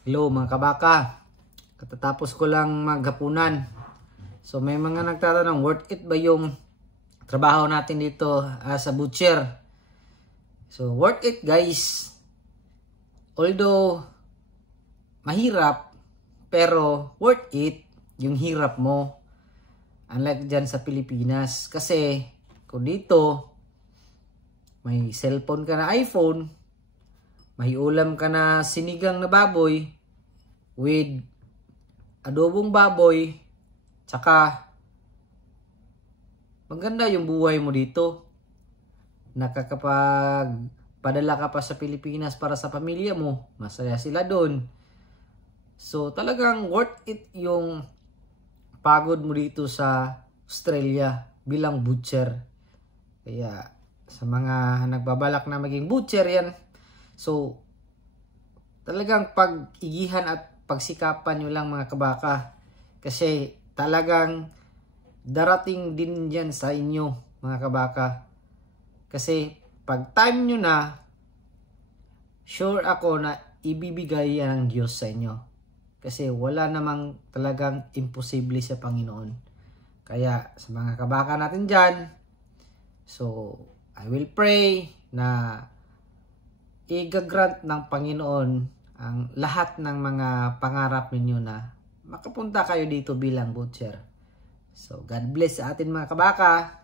Hello mga kabaka, katatapos ko lang maghapunan. So may mga nagtatanong, worth it ba yung trabaho natin dito as a butcher? So worth it guys. Although mahirap, pero worth it yung hirap mo. Unlike dyan sa Pilipinas. Kasi kung dito may cellphone ka na iPhone, may ulam ka na sinigang na baboy with adobong baboy, tsaka maganda yung buhay mo dito. Nakakapagpadala ka pa sa Pilipinas para sa pamilya mo, masaya sila doon. So talagang worth it yung pagod mo dito sa Australia bilang butcher. Kaya sa mga nagbabalak na maging butcher yan, so talagang pag-igihan at pagsikapan nyo lang mga kabaka. Kasi talagang darating din yan sa inyo mga kabaka. Kasi pag time nyo na, sure ako na ibibigay yan ng Diyos sa inyo. Kasi wala namang talagang imposible sa Panginoon. Kaya sa mga kabaka natin dyan, so I will pray na i-grant ng Panginoon ang lahat ng mga pangarap ninyo na makapunta kayo dito bilang butcher. So God bless sa atin mga kabaka.